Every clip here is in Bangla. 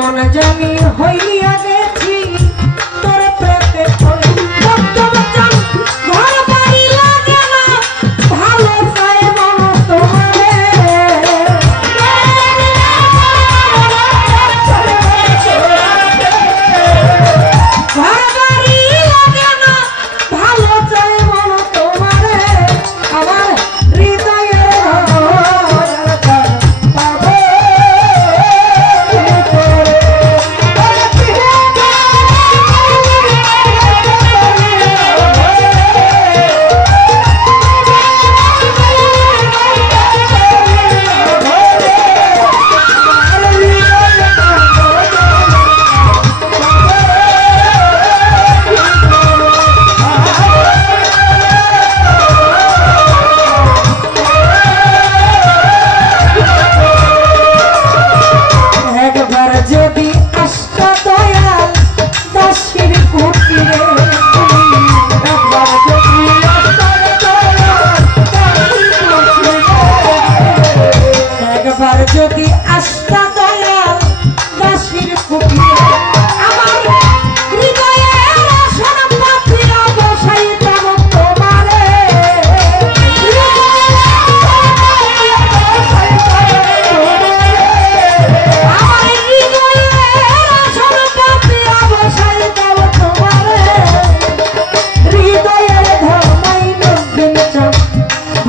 কেমন জানি হইয়া গেছি তোর প্রেতে ঘর বাড়ি লাগে না ভালো চাই মন তোমারে ঘর বাড়ি লাগে না ভালো চাই মন তোমারে আমার হৃদয়ের যদি আষ্টা দয়াল দাসের কুটিরে একবার যদি আষ্টা দয়াল দাসের কুটিরে আমার হৃদয়ের আসন পাতিয়া বসাইতাম তোমারে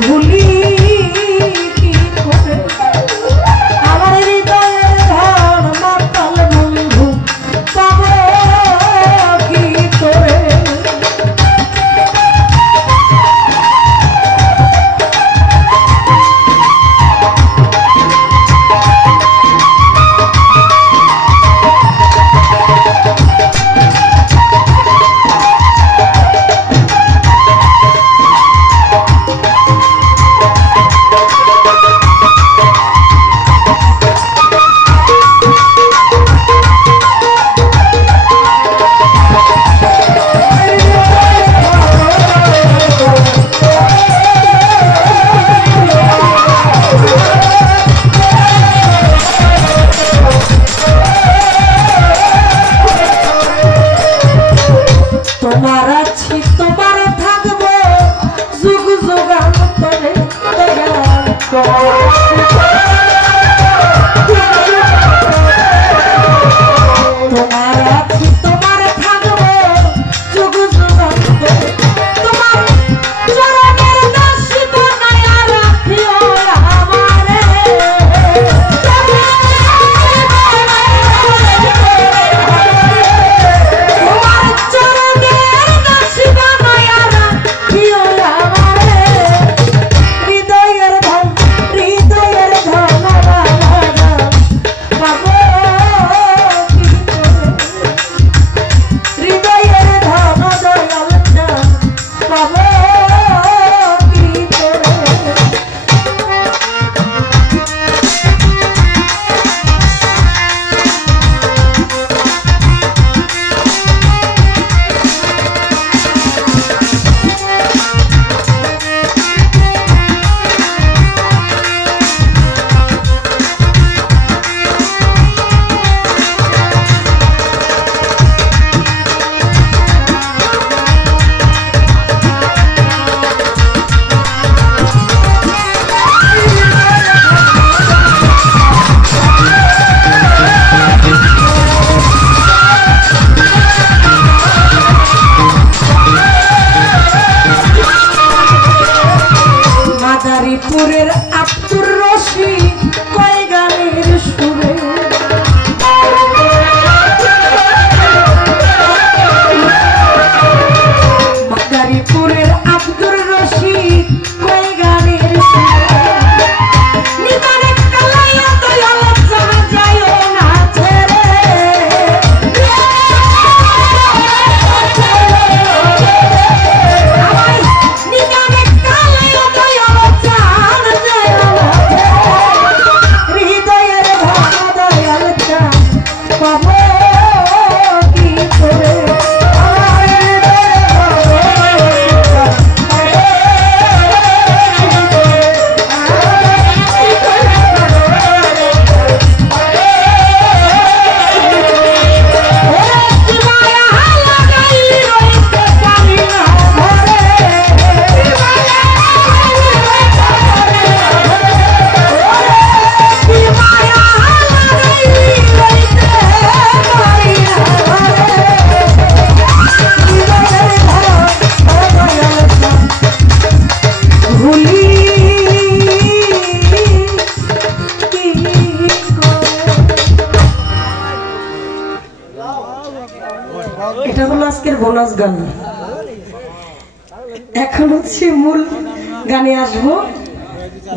ভুলি কি করে আমার হৃদয়ের ধন মাতাল বন্ধু এটা হলো আজকের বোনাস গান। এখন হচ্ছে মূল গানে আসবো।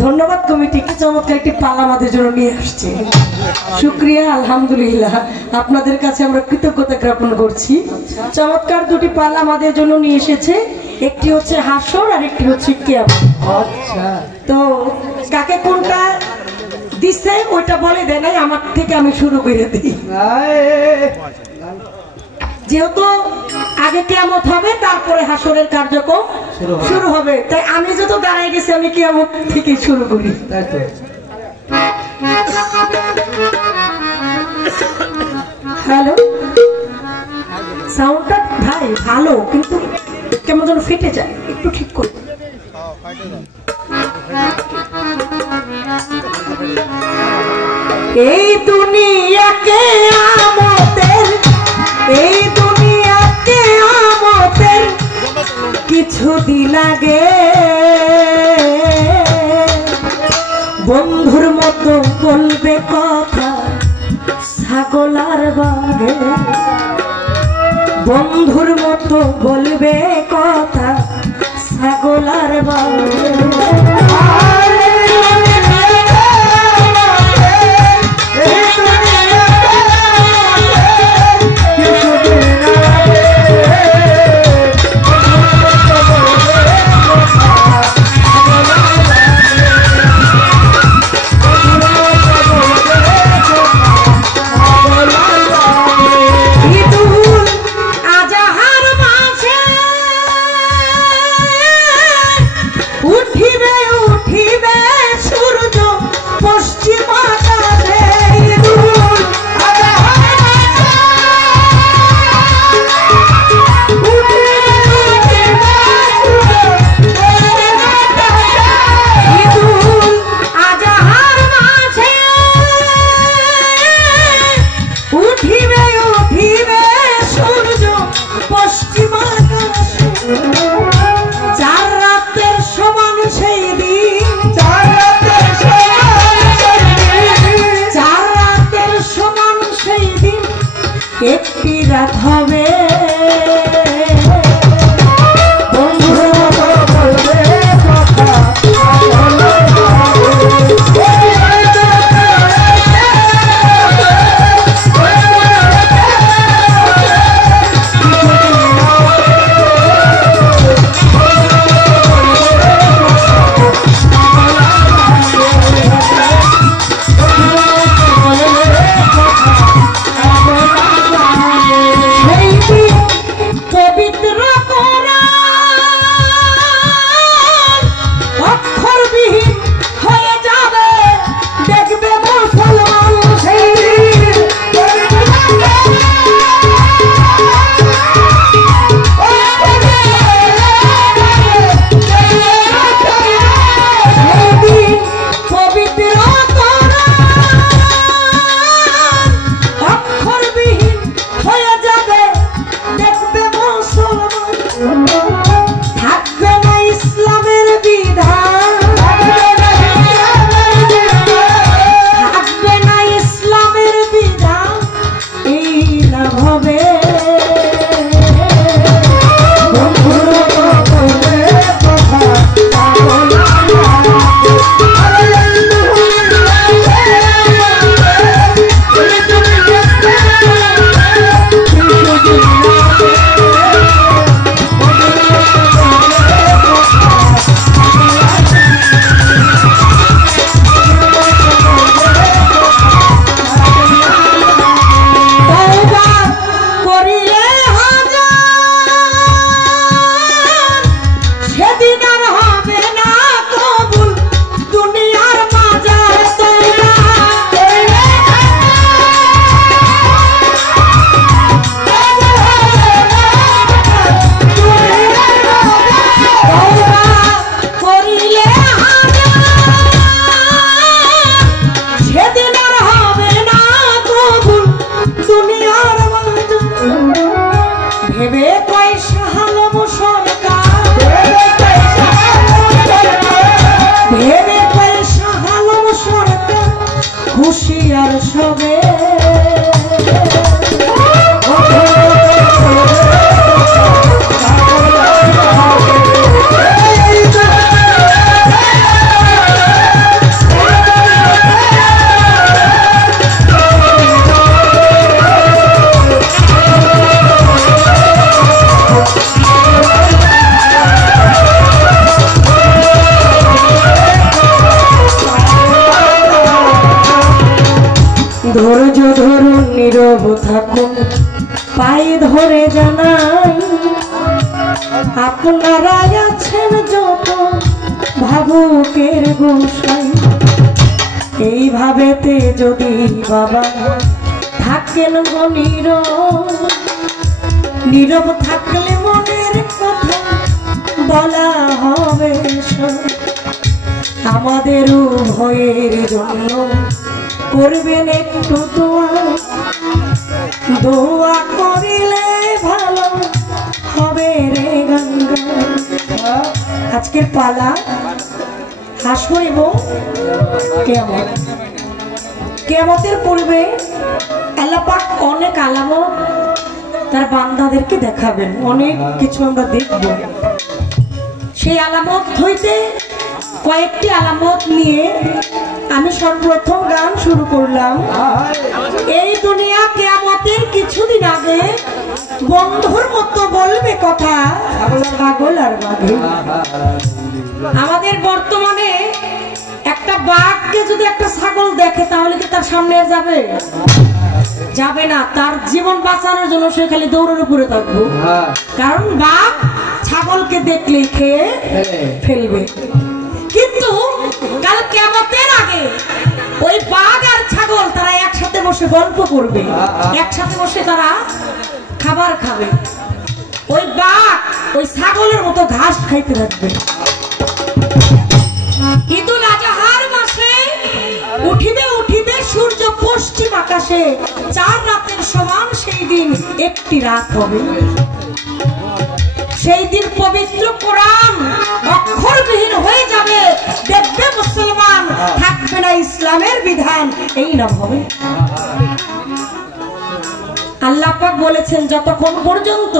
ধন্যবাদ কমিটিকে, চমৎকার একটি পালা আমাদের জন্য নিয়ে আসছে। শুক্রিয়া, আলহামদুলিল্লাহ, আপনাদের কাছে আমরা কৃতজ্ঞতা জ্ঞাপন করছি। চমৎকার দুটি পালা আমাদের জন্য নিয়ে এসেছে, একটি হচ্ছে হাসর আর একটি হচ্ছে কিয়ামত। আচ্ছা, তো কাকে কোনটা দিচ্ছে ওইটা বলে দেয় নাই, আমার থেকে আমি শুরু করে দিই। যেহেতু আগে কিয়ামত হবে, তারপরে হাসরের কার্যক্রম শুরু হবে, তাই আমি যত দাঁড়ায় গেছি আমি কিয়ামত থেকে শুরু করি। তাই তো। হ্যালো, সাউন্ডটা ভাই ভালো, কিন্তু কেমন যেন ফেটে যায়, একটু ঠিক করে। এই দুনিয়াকে আমতের, এই দুনিয়াকে আমতের কিছু দিন আগে বন্ধুর মতো বলবে কথা ছাগলার বাগে, বন্ধুর মতো বলবে কথা ছাগলার বাগে। একটি রাত হবে Baby থাকুন পায়ে ধরে জানাই আপনারা আছেন যত ভাবুকের গোসাই এইভাবেতে যদি বাবা থাকেন নীরব থাকলে মনের কথা বলা হবে আমাদের ভয়ের জন্য করবেন একটু দোয়া করিলে ভালো হবে রে গঙ্গা। আজকের পালা হাসর এবং কিয়ামত। কিয়ামতের পূর্বে আল্লাহ পাক অনেক আলামত তার বান্দাদেরকে দেখাবেন, অনেক কিছু আমরা দেখব। সেই আলামত হইতে কয়েকটি আলামত নিয়ে আমি সর্বপ্রথম গান শুরু করলাম। এই দুনিয়া কিয়ামতের কিছুদিন আগে বন্ধুর মতো বলবে কথা ছাগল আর বাঘে। আমাদের বর্তমানে একটা বাঘকে যদি একটা ছাগল দেখে তাহলে কি তার সামনে যাবে? যাবে না। তার জীবন বাঁচানোর জন্য সে খালি দৌড়ের উপরে থাকবে, কারণ বাঘ ছাগলকে দেখলে খেয়ে ফেলবে। কিন্তু কাল কিয়ামতের আগে ওই বাঘ আর ছাগল তারা একসাথে বসে গল্প করবে, একসাথে বসে তারা খাবার খাবে। ওই বাঘ ওই ছাগলের মতো ঘাস খাইতে থাকবে। ঈদুল আজহার মাসে উঠিবে সূর্য পশ্চিম আকাশে, 4 রাতের সমান সেই দিন একটি রাত হবে। সেই দিন পবিত্র কোরআন অক্ষরবিহীন হয়ে যাবে, দেখবে মুসলমান, থাকবে না ইসলামের বিধান। এই না হবে। আল্লাহ পাক বলেছেন যতক্ষণ পর্যন্ত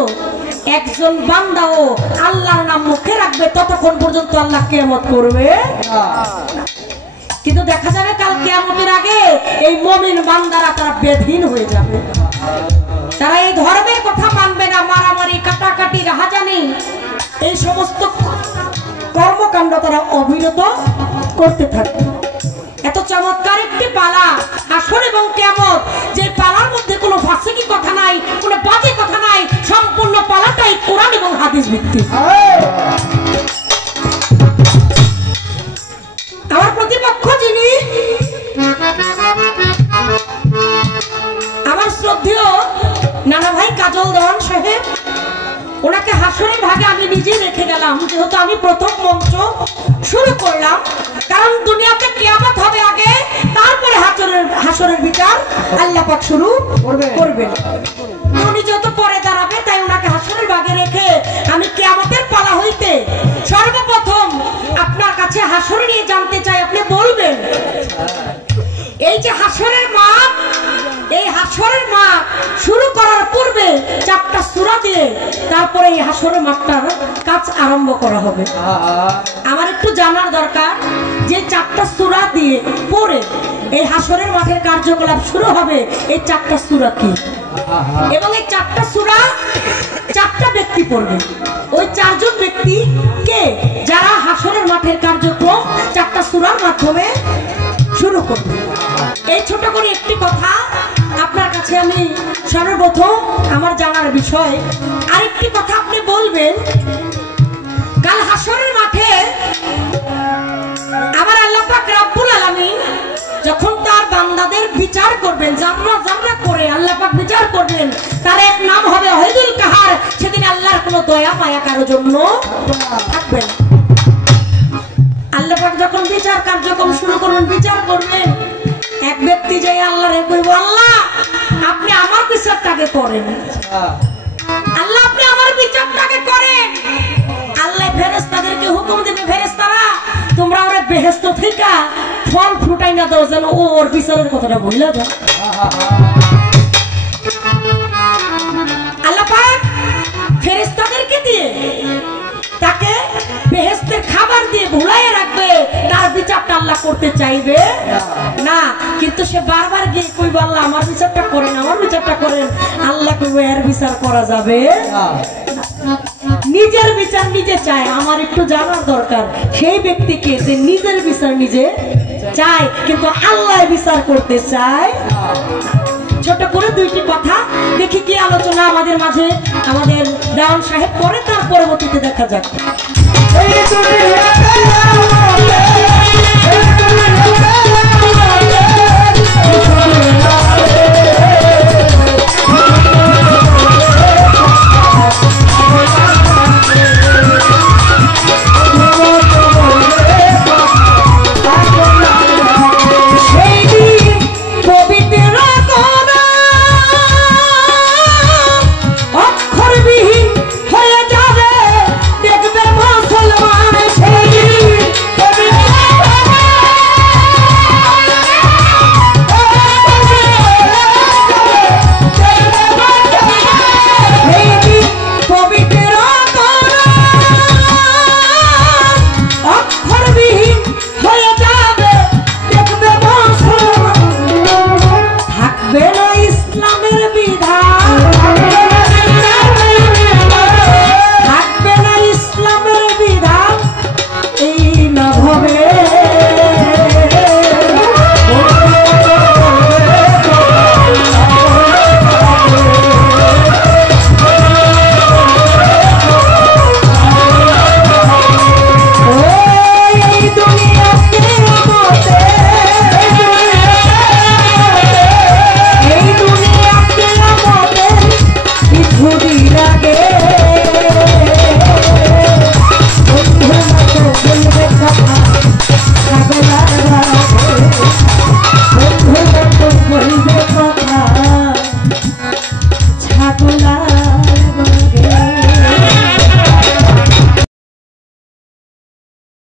একজন বান্দাও আল্লাহর নাম মুখে রাখবে ততক্ষণ পর্যন্ত আল্লাহ কিয়ামত করবে। কিন্তু দেখা যাবে কাল কিয়ামতের আগে এই মুমিন বান্দারা তারা বেধীন হয়ে যাবে। তারা এই ধর্মের কথা মানবে না, মারামারি, কাটাকাটি, রাহাজানি, এই সমস্ত কর্মকাণ্ড তারা অবিরত করতে থাকবে। এত চমৎকার একটি পালা হাসর এবং কিয়ামত, যে পালার মধ্যে কোনো ফাসিকি কথা নাই, কোনো বাজে কথা নাই, সম্পূর্ণ পালাটাই কোরআন এবং হাদিস ভিত্তিক। আমার প্রতিপক্ষ যিনি আমার শ্রদ্ধেয় নানা ভাই কাজল দেওয়ান সাহেব, ওনাকে হাসরের ভাগে আমি নিজে রেখে গেলাম, যেহেতু আমি প্রথম মঞ্চ শুরু করলাম। কারণ দুনিয়াতে কিয়ামত হবে আগে, তারপরে হাসরের বিচার আল্লাহ পাক শুরু করবেন। উনি যত পরে দাঁড়াবে, তাই ওনাকে হাসরের ভাগে রেখে আমি কিয়ামতের পালা হইতে সর্বপ্রথম আপনার কাছে হাসর নিয়ে জানতে চাই। আপনি বলবেন এই যে হাসরের মাঠ, এই হাসরের মাঠ শুরু করার পূর্বে 4টা সূরা দিয়ে তারপরে এই হাসরের মাঠটার কাজ আরম্ভ করা হবে। আমার একটু জানার দরকার যে 4টা সূরা দিয়ে পরে এই হাসরের মাঠের কার্যকলাপ শুরু হবে, এই 4টা সূরা কি, এবং এই 4টা সূরা 4টা ব্যক্তি পড়বে। ওই 4 জন ব্যক্তি কে, যারা হাসরের মাঠের কার্যক্রম 4টা সূরার মাধ্যমে শুরু করবে। এই ছোট করে একটি কথা আপনার কাছে আমি সর্বপ্রথম আমার জানার বিষয়। আরেকটি কথা আপনি বলবেন, কাল হাসরের মাঠে আমার আল্লাহ পাক রব্বুল আলামিন যখন তার বান্দাদের বিচার করবেন, জান্নাত করে আল্লাহ পাক বিচার করবেন, তার এক নাম হবে ওয়াহিদুল কাহার। সেদিন আল্লাহর কোনো দয়া মায়া কারোর জন্য থাকবে না। আল্লাহ পাক যখন বিচার কার্যক্রম শুরু করবেন, বিচার করবেন, এক ব্যক্তি যে আল্লাহরে কইব, আল্লাহ আপনি আমার বিচারটাকে করেন, আল্লাহ আপনি আমার বিচারটাকে করেন। আল্লাহ ফেরেশতাদেরকে হুকুম দেবে, ফেরেশতারা তোমরা ওরে বেহেশত থেকে ফল ফুটাই না দাও, যেন ওর বিচারের কথাটা ভুলে যায়। আল্লাহ পাক ফেরেশতাদেরকে দিয়ে তাকে বেহেশতের খাবার দিয়ে ভুলাইয়ে রাখবে, তার বিচারটা আল্লাহ করতে চাইবে না। কিন্তু সে বারবার গিয়ে কইব, আল্লাহ আমার বিচারটা করেন, আমার বিচারটা করেন। আল্লাহ কইব এর বিচার করা যাবে না। নিজের বিচার নিজে চায়। আমার একটু জানার দরকার সেই ব্যক্তিকে যে নিজের বিচার নিজে চায়, কিন্তু আল্লাহ বিচার করতে চায়। ছোট করে দুইটি কথা দেখি কি আলোচনা আমাদের মাঝে আমাদের দেওয়ান সাহেব পরে, তার পরবর্তীতে দেখা যাক।